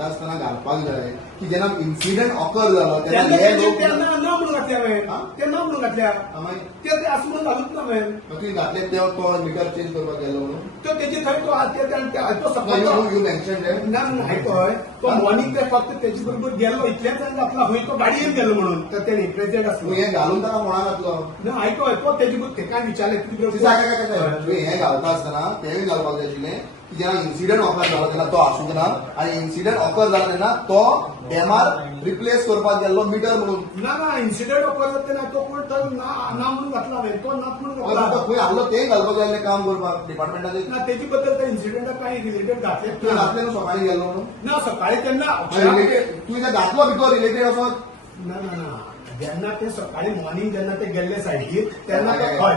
असताना घालपाक जाय की जेन्ना इन्सिडेंट ऑकर जालो तेन्ना हे लोक ना म्हणून घातल्या ते ना म्हणून घातल्या ते असं म्हणून घालूच ना तुवें घातले ते तो मिटर चेंज करपाक गेलो म्हणून तो तेजी थंय तो सकाळी यू मेन्शन ना माहितोय तो मॉर्निंग ते फक्त त्याची बरोबर गेलो इतल्याच आपला होय तो गाडयेन गेलो म्हणून तर ते प्रेसिडेंट तूं हे घालून ताका कोणा घातलो ना आयकोय तो तेजी काय विचारले तुवें हे घालता आसतना तेवूय घालपाक जाय आशिल्लें की जेन्ना इन्सिडेंट ऑकर जालो तेन्ना तो आसूंक ना आनी इन्सिडेंट ऑकर जालो तेन्ना तो डॅमार रिप्लेस करपाक गेल्लो मिटर म्हणून ना इन्सिडेंट ऑकर जाता ना तो कोण तर ना म्हणून घातला हांवें तो ना म्हणून घातला खंय आसलो तेय घालपाक जाय आसलें काम करपाक डिपार्टमेंटाचें ना तेजी बद्दल त्या इन्सिडेंटाक काय रिलेटेड घातले तुवें घातलें न्हू सकाळीं गेल्लो म्हणून ना सकाळी तेन्ना तुवें ते घातलो भितर रिलेटेड असो ना जेन्ना ते सकाळी मॉर्निंग जेन्ना ते गेल्ले सायडीक तेन्ना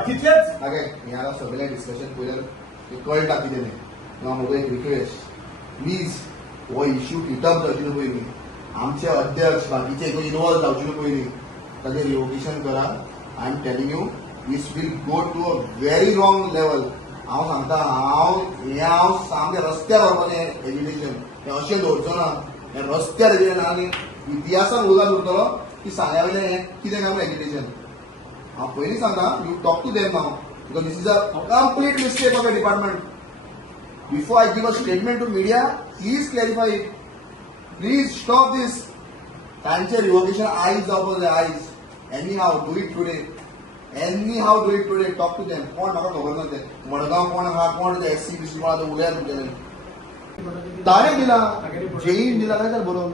तितलेच हे सगळें डिस्कशन पयलें कळटा कितें तें म्हजो एक रिक्वेस्ट प्लीज हो इश्यू किटअप जावची न्हू पयलीं आमचे अध्यक्ष बाकीचे इनवॉल्व जावचे न्हू पयलीं ताजें रिवोकेशन करा I am telling you this will go to a very wrong level हांव सांगता हांव सामकें रस्त्यार व्हरपाचें एज्युकेशन हें अशें दवरचो ना हें रस्त्यार एज्युकेशन आनी इतिहासान उदास उरतलो की सांग्या वयलें हें कितें काम एज्युकेशन हांव पयलीं सांगता you talk to them now because this is a complete mistake of the department. Before I give a statement to media, please clarify it. Please stop this. Tanche revocation eyes over the eyes. Anyhow, do it today. Anyhow, do it today. Talk to them. कोण म्हाका खबर ना ते मडगांव कोण आहा कोण ते SC BC कोण आहा उलयार तुमचे ताणें दिला जेईन दिला काय तर बरोवन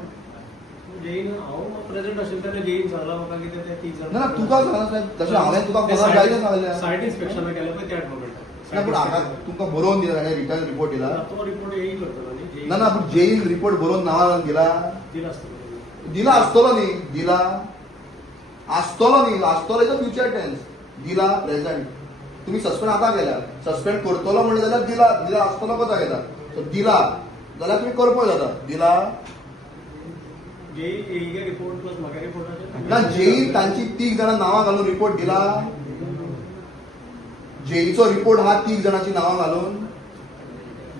जेईन हांव प्रेसिडेंट आशिल्लो तेन्ना जेईन सांगला म्हाका कितें ते 30 ना तुका सांगला तशें हांवें तुका परत जायते सांगलें सायट इन्स्पेक्शनाक गेले पळय त्या मोमेंटार ना पूण हाका तुमकां बरोवन दिला ताणें रिटर्न रिपोर्ट दिला तो रिपोर्ट येईल करतलो न्ही ना पूण जेईन रिपोर्ट बरोवन नांवान दिला दिला आसतलो दिला आसतलो न्ही दिला आसतलो न्ही आसतलो इज फ्युचर टेन्स दिला प्रेझेंट तुम्ही सस्पेंड आतां केल्या सस्पेंड करतलो म्हणले जाल्यार दिला आसतलो कसा घेता सो दिला जाल्यार तुमी करपो जाता दिला जेई रिपोर्ट प्लस म्हाका रिपोर्टाचेर ना जेई तांची 3 जाणां नांवां घालून रिपोर्ट दिला जेईचो रिपोर्ट हा 3 जाणांची नांवां घालून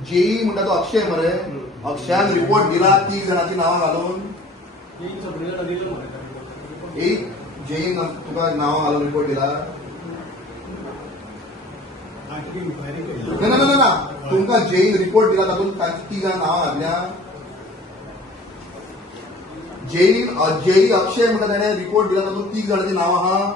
जेई म्हणटा तो अक्षय मरे अक्षयान रिपोर्ट दिला 3 जाणांची नांवां घालून जेईन सगळे जाणां दिलो म्हाका एक जेईन तुका नांवां घालून रिपोर्ट दिला ना तुमकां जेईन रिपोर्ट दिला तातूंत तांची 3 जाणां नांवां घातल्या जेई अक्षय म्हणटा ताणें रिपोर्ट दिला तातूंत 3 जाणांची नांवां आहा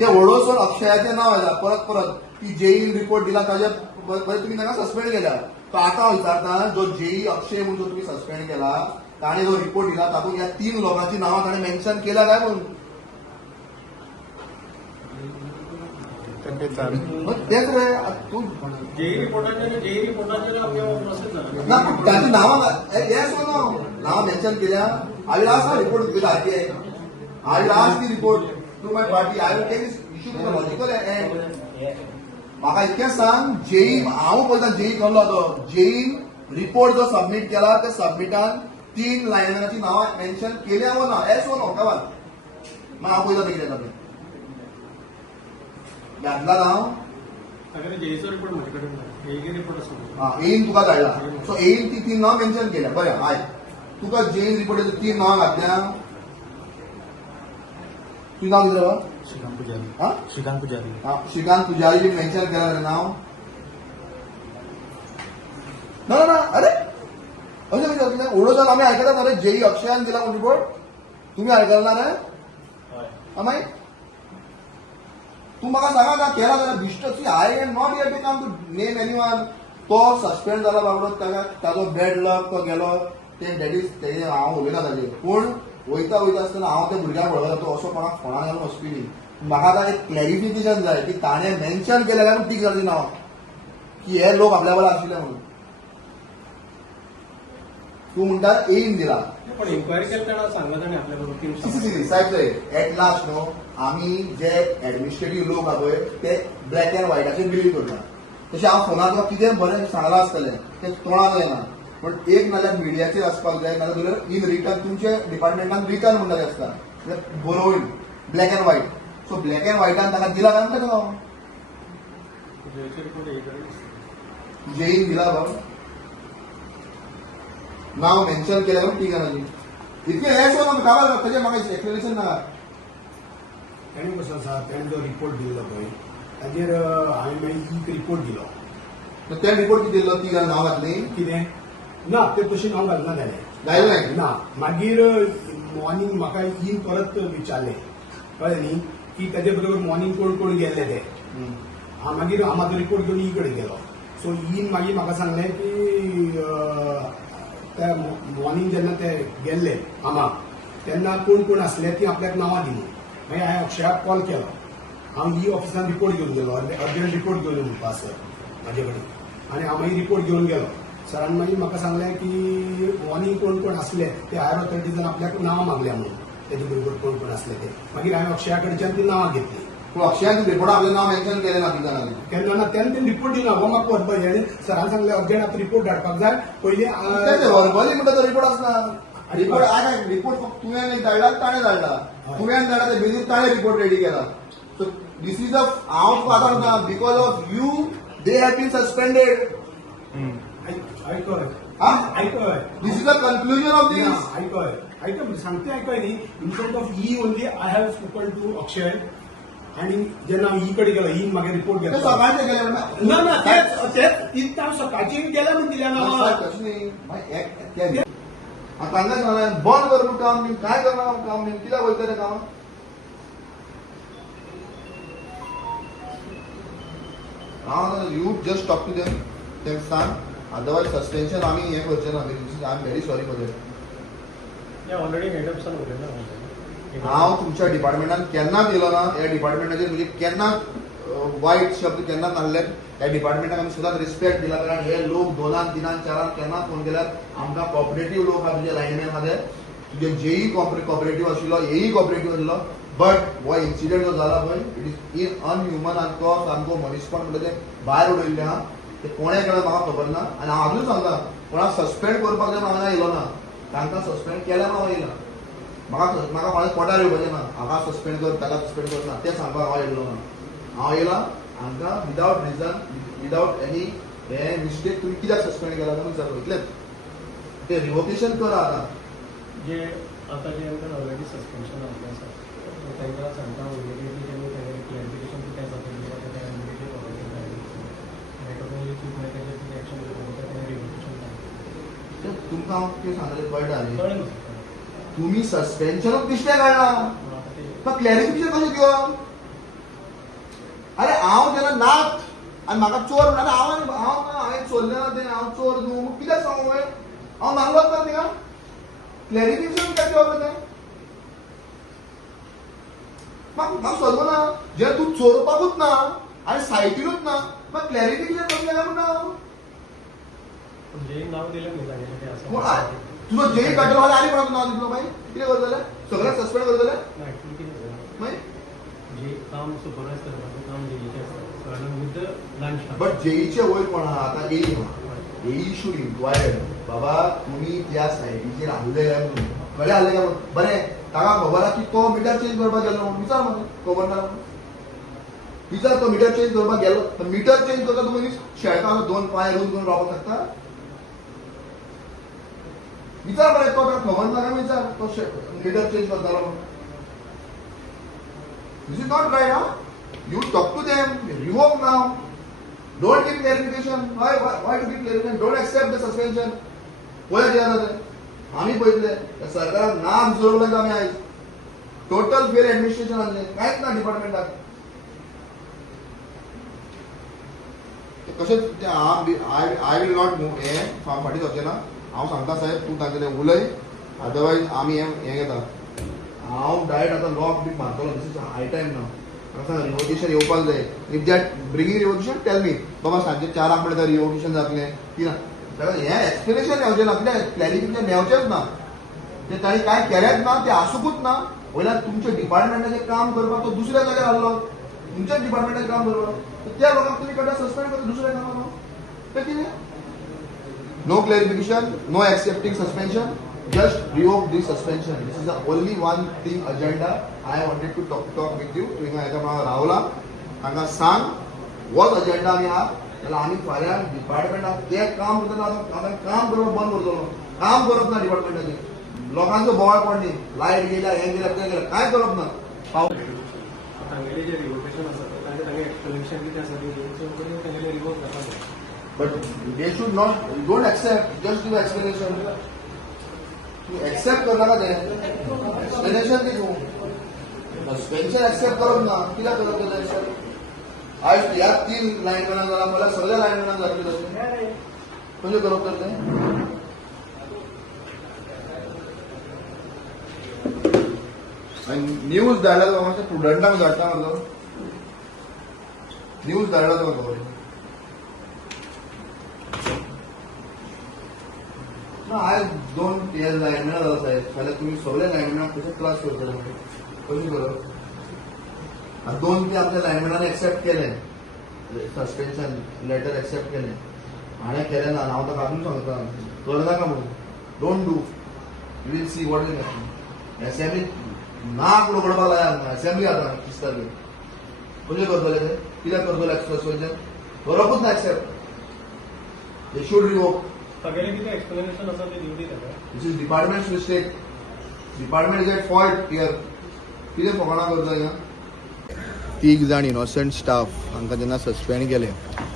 ते वडोवचोन अक्षयाचें नांव येता परत की जेईन रिपोर्ट दिला ताजे तुम्ही ताका सस्पेंड केल्या तो आतां विचारता जो जेई अक्षय म्हणून जो तुम्ही सस्पेंड केला ताणें जो रिपोर्ट दिला तातूंत ह्या 3 लोकांची नांवां ताणें मेन्शन केल्या काय म्हणून तेच रे तूं जेई रिपोर्टाचेर प्रोसेस ना तांची नांवां येस नो नांवां मेन्शन केल्या I will ask report with RTI I will ask the report to my party I will take this issue to the logical end म्हाका इतकें सांग जेई हांव पळयता जेई केल्लो तो जेई रिपोर्ट जो सबमीट केला त्या सबमिटान 3 लायनमॅनाची नांवां मेन्शन केल्या वो ना येस वो नो कमान मागीर हांव पळयता कितें जाता घातला नांव जेईचो रिपोर्ट म्हाजे कडेन ना जेई रिपोर्ट आसा येईन तुका धाडला सो येईन ती 3 नांवां मेन्शन केल्या बरें आय तुका जेईन रिपोर्टाचेर 3 नांवां घातल्या तुझं नाव कितें बाबा श्रीकांत पुजारी श्रीकांत पुजारी बी मेन्शन केला रे नाव ना अरे अशें कशें जातलें उडोवच्यान आमी आयकतात मरे जेई अक्षयान दिला म्हणून रिपोर्ट तुमी आयकला रे मागीर तूं म्हाका सांगा ना केला जाल्यार बिश्ट see I am not here to come to name anyone तो सस्पेंड जाला बाबडो ताजो बॅड लक तो गेलो ते डॅट इज हांव उलयना ताजेर पूण वयता आसतना हांव त्या भुरग्याक पळयता तो असो कोणाक फोणान घालून वचपी न्ही म्हाका आतां एक क्लॅरिफिकेशन जाय की ताणें मेन्शन केलें काय ती जाली नांव की हे लोक आपल्या वांगडा आशिल्ले म्हणून तूं म्हणटा येईन दिला पण इन्क्वायरी केल्या तेन्ना सांगला ताणें आपल्या बरोबर साहेब एट लास्ट न्हू आमी जे एडमिनिस्ट्रेटीव लोक आहा पळय ते ब्लॅक एंड व्हायटाचेर बिलीव करता तशें हांव फोनार तुका कितें बरें सांगलां आसतलें तें तोंडार येना पण एक नाल्यार मिडियाचेर आसपाक जाय नाल्यार इन रिटर्न तुमचे डिपार्टमेंटान रिटर्न म्हणटाले आसता बरोवन black and white. So black and व्हाईटान ताका दिला काय म्हणटा तो जयचे रिपोर्ट येईल जेईन दिला बाबा नाव मेन्शन केलं पण ठीक आहे इतके हे शो ना काबार त्याचे म्हाका एक्सप्लेनेशन ना ताणें कसो आसा ताणें जो रिपोर्ट दिल्लो पळय ताजेर हांवें मागीर एक रिपोर्ट दिलो. त्या रिपोर्ट किती दिलं ती नाव घातली कितें ना ते तशी नांव घालना जालें घायला नाही ना. मागीर मॉर्निंग म्हाका इन परत विचारलें कळ्ळें न्ही की ताजे बरोबर मॉर्निंग कोण कोण गेल्ले ते. मागीर हांव म्हाजो रिपोर्ट घेवन ई कडेन गेलो. सो इन मागीर म्हाका सांगलें की त्या मॉर्निंग जेन्ना ते गेल्ले हांगा तेन्ना कोण कोण आसले ती आपल्याक नांवां दिली. मागीर हांवें अक्षयाक कॉल केलो. हांव ई ऑफिसान रिपोर्ट घेवन गेलो अर्जंट रिपोर्ट घेवन म्हणपा सर म्हाजे कडेन आनी हांव मागीर रिपोर्ट घेवन गेलो. सरान मागीर म्हाका सांगलें की मॉर्निंग कोण कोण आसले ते हायर ऑथॉरिटीजान आपल्याक नांवां मागल्या म्हणून तेजे बरोबर कोण कोण आसले ते. मागीर हांवें अक्षया कडच्यान ती नांवां घेतली. पूण अक्षयान रिपोर्ट आपलें नाव मेन्शन केलें ना तिका केन्ना ना तेन्ना रिपोर्ट दिना हो म्हाका व्हरपाक हेणें सरान सांगलें अर्जंट आतां रिपोर्ट धाडपाक जाय पयलीं वर्बली म्हणटा तो रिपोर्ट आसना रिपोर्ट आय रिपोर्ट फक्त तुवें एक धाडला ताणें धाडला तुवें धाडला ते बेगीन ताणें रिपोर्ट रेडी केला. सो दिस इज अ हांव तुका आतां म्हणटा because of you they have been suspended. आयकय this is the conclusion of this. आयकय सांगते आयकय न्ही इन फ्रंट ऑफ ई only I have spoken to Akshay आनी जेन्ना हांव ई कडेन गेलो ई म्हागे रिपोर्ट ते घेतलो सकाळचे गेले म्हणटा ना ना तेच इन हांव सकाळची गेल्या म्हण दिल्या ना तशें न्ही तांकां सांगलें बंद कर म्हूण काम बीन काय करना काम बीन कित्याक वयता तें काम हांव you just talk to them तें सांग अदरवायज सस्पेन्शन आमी हें करचें ना I am very sorry for that. Already हेडअप्सान उलयलें ना हांव तुमच्या डिपार्टमेंटान केन्ना दिलो ना ह्या डिपार्टमेंटाचेर म्हणजे केन्ना वायट शब्द केन्ना नासले. ह्या डिपार्टमेंटाक आमी सदांच रिस्पेक्ट दिला कारण हे लोक 2, 3, 4 केन्ना फोन केल्यार आमकां कॉपरेटीव लोक आहा तुजे लायने मध्ये तुजे जेई कॉपरेटीव आशिल्लो हेई कॉपरेटीव आशिल्लो बट हो इन्सिडेंट जो जाला पळय इट इज अनह्युमन आनी तो सामको मनीसपण म्हणटा तें भायर उडयल्लें आहा. ते कोणे केलें म्हाका खबर ना आनी हांव अजून सांगता कोणाक सस्पेंड करपाक जाय हांगा येयलो ना तांकां सस्पेंड केल्यार हांव येयला. म्हाका कोणाक पोटार येवपाचें ना हाका सस्पेंड कर ताका सस्पेंड कर ना तें सांगपाक हांव येयलो ना. हांव येयला हांकां विदावट रिजन विदावट एनी हे मिस्टेक तुमी कित्याक सस्पेंड केला तुमी विचारलो इतलेंच. ते रिवोकेशन करा आतां जे आता जे आमकां ऑलरेडी सस्पेन्शन आसलें आसा तांकां सांगता इमिडिएटली तेमी तांचे क्लॅरिफिकेशन कितें आसा तें दिता तें इमिडिएटली ऑलरेडी धाडलें अकॉर्डिंगली चीफ मागीर तांचे एक्शन घेवपाक तें रिवोकेशन धाडलें. तुमकां हांव कितें सांगलें कळटा न्ही कळ्ळें म्हाका. तुमी सस्पेन्शनूच कित्याक काडला क्लॅरिफिकेशन कशें दिवप. अरे हांव जेन्ना नाच आनी म्हाका चोर म्हणटा हांवें चोरलें ना तें हांव चोर न्हू कित्याक सांगू हांव नांगलोच ना थिंगा क्लॅरिफिकेशन कित्याक दिवप तें म्हाका समजना ना जे तूं चोरपाकूच ना आनी सायटीनूच ना म्हाका क्लॅरिफिकेशन कसलें काय म्हणटा हांव. जे नाव दिलें न्ही तांगेलें तें पूण आसा तुजो जेई काडलो जाल्यार आनी कोणाक नांव दितलो मागीर कितें करतले सगळ्यांक सस्पेंड करतले ना एक्चुअली कितें जालें मागीर जे काम सुपरवायज करपाचें काम जेईचें आसा along with the lunch time. But जेईचे वयर कोण आहा आतां येई ना येई शूड इन्क्वायर बाबा तुमी त्या सायटीचेर आसले काय म्हणून खरें आसले काय म्हणून बरें ताका खबर आहा की तो मिटर चेंज करपाक गेलो म्हणून विचार म्हाका खबर ना विचार तो मिटर चेंज करपाक गेलो मिटर चेंज करता तुमी शेळकां 2 पांय रोवन करून रावपाक शकता विचार बरें तो ताका खबर ना काय विचार तो मिटर चेंज करतालो म्हणून. This is not right, huh? You talk to them, revoke now. Don't give clarification. Why to give clarification? Don't accept the suspension. पळय कितें जाता तें आमी पळयतले सरकाराक नाम जोडलें आमी आयज टोटल फेल एडमिनिस्ट्रेशन आसलें कांयच ना डिपार्टमेंटाक. कशें आय विल नॉट मूव हें फाटीं सरचें ना हांव सांगता साहेब तूं तांचें उलय अदरवायज आमी हें घेता. हांव डायरेक्ट आतां लॉक बी मारतलो दिस इज हाय टायम ना म्हाका रिवोकेशन येवपाक जाय if that bringing revocation tell me बाबा सांजे 4 म्हणटा रिवोकेशन जातलें की ना हें एक्सप्लेनेशन मेळचें ना कित्याक क्लॅरिफिकेशन मेळचेंच ना तें ताणी कांय केलेंच ना तें आसूंकूच ना वयल्यान तुमच्या डिपार्टमेंटाचें काम करपाक तो दुसऱ्या जाग्यार आहलो तुमच्याच डिपार्टमेंटाचें काम करपाक त्या लोकांक तुमी कडे सस्पेंड करता दुसऱ्या कामाक तें कितें no clarification no accepting suspension just revoke the suspension. This is the only one thing agenda I wanted to talk with you. तुम्ही हाका म्हाका रावला हांगा सांग होच अजेंडा आमी हा जाल्यार आमी फाल्यां डिपार्टमेंटाक तें काम करतना आमी काम करप बंद करतलो. काम करप ना डिपार्टमेंटाचें. लोकांचो बोवाळ पडली लायट गेल्या हें गेल्या तें गेल्या कांय करप ना. तांगेले जे रिवोकेशन आसा तांगे एक्सप्लेनेशन कितें आसा ती तांगेले रिवोक जाता. But they should not, don't accept, just give explanation. You accept करना का दे explanation दे तू सस्पेन्शन एक्सेप्ट करप ना कित्याक करप तें एक्सेप्ट आज ह्या 3 लायनमॅनांक जाला मला सगळ्या लायनमॅनांक जातलें तशें कशें करप तर तें आनी न्यूज धाडला तो मातशें स्टुडंटांक धाडटा मरे न्यूज धाडला तो खबर ना आज 2 लायनमॅन जाला साहेब फाल्यां तुमी सगळे लायनमॅनांक कशे क्लास करतले कशें करप 2 ते आमच्या लायनमॅनांनी एक्सेप्ट केलें सस्पेन्शन लेटर एक्सेप्ट केलें हाणें केलें ना हांव ताका आजून सांगता करनाका म्हणून don't do you will see what is happening assembly नाक उडोवपाक लाया एसेंब्ली आतां दिसताली कशें करतले ते कित्याक करतले सस्पेन्शन करपूच ना एक्सेप्ट दे शूड रिवोक तागेले कितें एक्सप्लेनेशन आसा तें दिवं दी ताका. This is department's mistake. Department is at fault here. कितें फकाणां करता हिंगा 3 जाण इनोसंट स्टाफ हांकां जेन्ना सस्पेंड केले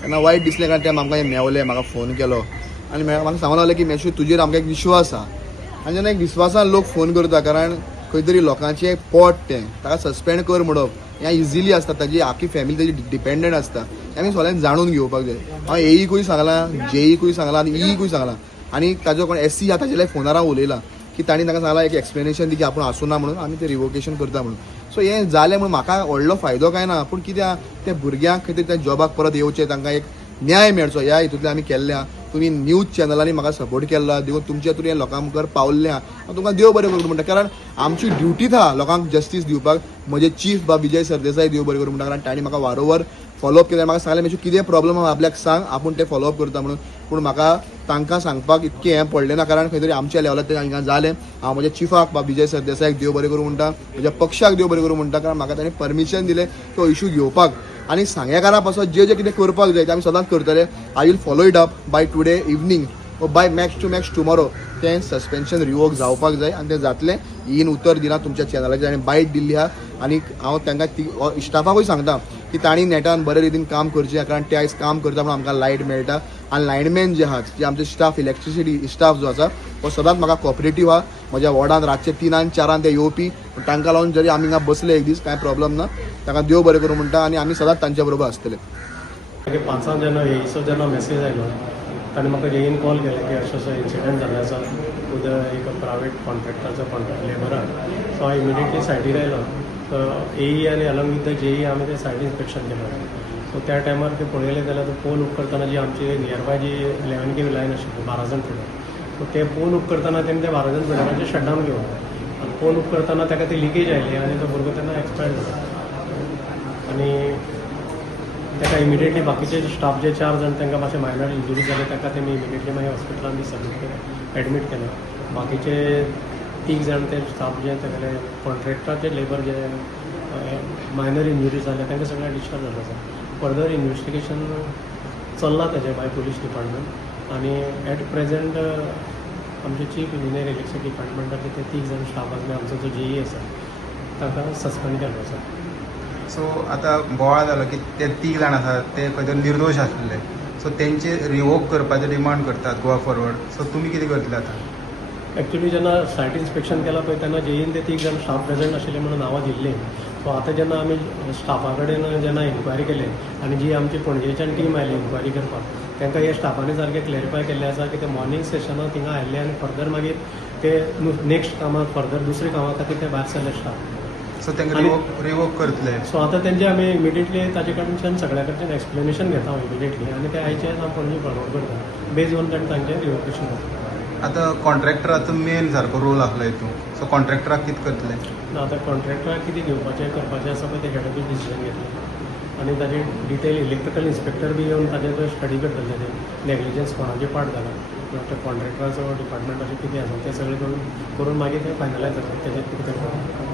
तेन्ना वायट दिसलें कारण ते आमकां मेवले म्हाका फोन केलो आनी म्हाका सांगून लागलें की मॅशू तुजेर आमकां एक विश्वास आसा आनी जेन्ना एक विश्वासान लोक फोन करता कारण खंय तरी लोकांचें पोट तें ताका सस्पेंड कर म्हणप हें इजिली आसता ताजी आख्खी फॅमिली ताजी डिपेंडंट आसता हें आमी सगळ्यांक जाणून घेवपाक जाय हांव एईकूय सांगलां जेईकूय सांगलां आनी ईकूय सांगलां आनी ताजो कोण एससी आहा ताजे फोनार हांव उलयलां की तांणी तांकां सांगलां एक एक्सप्लेनेशन दी की आपूण आसूं ना म्हणून आमी तें रिवोकेशन करता म्हणून सो हें जालें म्हणून म्हाका व्हडलो फायदो काय ना पूण कित्याक त्या भुरग्यांक खंय तरी त्या जॉबाक परत येवचें तांकां एक न्याय मेळचो ह्या हितूंतल्यान आमी केल्ल्या तुमी न्यूज चॅनलांनी म्हाका सपोर्ट केला देखून तुमच्या थ्रू हें लोकां मुखार पावल्लें हांव तुमकां देव बरें करूं म्हणटा कारण आमची ड्युटीच आहा लोकांक जस्टीस दिवपाक म्हजे चीफ बा विजय सरदेसाय देव बरें करूं म्हणटा कारण तांणी म्हाका वारंवार फॉलोअप केलें म्हाका सांगलें मातशें कितें प्रॉब्लम आहा आपल्याक सांग आपूण तें फॉलोअप करता म्हणून पूण म्हाका तांकां सांगपाक इतकें हें पडलें ना कारण खंय तरी आमच्या लेवलार तें हिंगा जालें हांव म्हज्या चिफाक बा विजय सरदेसायक देव बरें करूं म्हणटा म्हज्या पक्षाक देव बरें करूं म्हणटा कारण म्हाका ताणें परमिशन दिलें तो इशू घेवपाक आनी सांगेकारा पासून जे कितें करपाक जाय तें आमी सदांच करतले I will follow it up by today evening व by max to max tomorrow तें सस्पेन्शन रिवोक जावपाक जाय आनी तें जातलें हीन उतर दिना तुमच्या चॅनलाचेर आनी बायट दिल्ली आहा आनी हांव तांकां स्टाफाकूय सांगता की तांणी नेटान बरे रितीन काम करचें कारण ते आयज काम करता म्हणून आमकां लायट मेळटा आनी लायनमॅन जे आहात जे आमचे स्टाफ इलेक्ट्रिसिटी स्टाफ जो आसा तो सदांच म्हाका कॉपरेटीव आहा म्हज्या वॉर्डान रातचे 3-4 ते येवपी तांकां लागून जरी आमी हिंगा बसले एक दीस कांय प्रॉब्लम ना तांकां देव बरें करूं म्हणटा आनी आमी सदांच तांच्या बरोबर आसतले 5 जेन्ना येयसो जेन्ना मेसेज आयलो ताणें म्हाका येयन कॉल केलें की अशें असो इन्सिडंट जाल्लो आसा उद्या एक प्रायवेट कॉन्ट्रॅक्टराचो कॉन्ट्रॅक्ट लेबरान सो हांव इमिडिएटली सायटीर आयलो एई आनी अलॉंग विथ द जेई आमी तें सायट इन्स्पेक्शन केलें सो त्या टायमार ते पळयलें जाल्यार तो पोल उप करतना जी आमची नियरबाय जी 11 KV लायन आशिल्ली 12 फिडर सो ते पोल उप करतना तेणी त्या 12 फिडराचें शटडावन घेवलें आनी पोल उप करतना ताका ती लिकेज आयली आनी तो भुरगो तेन्ना एक्सपायर जालो आनी ताका इमिडिएटली बाकीचे स्टाफ जे 4 जाण तांकां मातशें मायनर इंजुरी जाले ताका तेमी इमिडिएटली मागीर हॉस्पिटलान बी सबमीट केलें एडमीट केलें बाकीचे 3 जाण ते स्टाफ जे तागेले कॉन्ट्रॅक्टराचे लेबर जे मायनर इंजुरी जाले तांकां सगळ्यांक डिस्चार्ज जालो आसा फर्दर इन्वेस्टिगेशन चल्लां ताजें बाय पुलीस डिपार्टमेंट आनी एट प्रेझेंट आमचे चीफ इंजिनियर इलेक्ट्रिसिटी डिपार्टमेंटाचे ते 3 जाण स्टाफ आसले आमचो जो जेई आसा ताका सस्पेंड केल्लो आसा सो आतां बोवाळ जालो की ते 3 जाण आसात ते खंय तरी निर्दोश आसले सो तेंचे रिवोक करपाचें डिमांड करतात गोवा फॉरवर्ड सो तुमी कितें करतले आतां एक्चुअली जेन्ना सायट इन्स्पेक्शन केला पळय तेन्ना जेईन ते 3 जाण स्टाफ प्रेझेंट आशिल्ले म्हणून नांवां दिल्लीं सो आतां जेन्ना आमी स्टाफा कडेन जेन्ना इन्क्वायरी केली आनी जी आमची पणजेच्यान टीम आयली इन्क्वायरी करपाक तांकां हे स्टाफांनी सारकें क्लॅरिफाय केल्लें आसा की ते मॉर्निंग सेशनाक थिंगा आयिल्ले आनी फर्दर मागीर ते नेक्स्ट कामाक फर्दर दुसऱ्या कामा खातीर ते भायर सरले स्टाफ सो तांकां रिवोक करतले सो आतां तेंचे आमी इमिडिएटली ताजे कडच्यान सगळ्या कडच्यान एक्सप्लेनेशन घेता इमिडिएटली आनी ते आयचे हांव पणजे फॉरवर्ड करता बेज ऑन दॅट तांचें रिवोकेशन करता आतां कॉन्ट्रॅक्टराचो मेन सारको रोल आसलो हितून सो कॉन्ट्रॅक्टराक कितें करतले आतां कॉन्ट्रॅक्टराक कितें घेवपाचें करपाचें आसा पळय ते हेड ऑफीस डिसिजन घेतलें आनी ताजें डिटेल इलेक्ट्रिकल इन्स्पेक्टर बी येवन ताजें स्टडी करतले ते नॅग्लिजन्स कोणाचें पार्ट जाला किंवा त्या कॉन्ट्रॅक्टराचो डिपार्टमेंट अशें कितें आसा तें सगळें करून मागीर तें फायनलायज जाता तेजेर कितें करता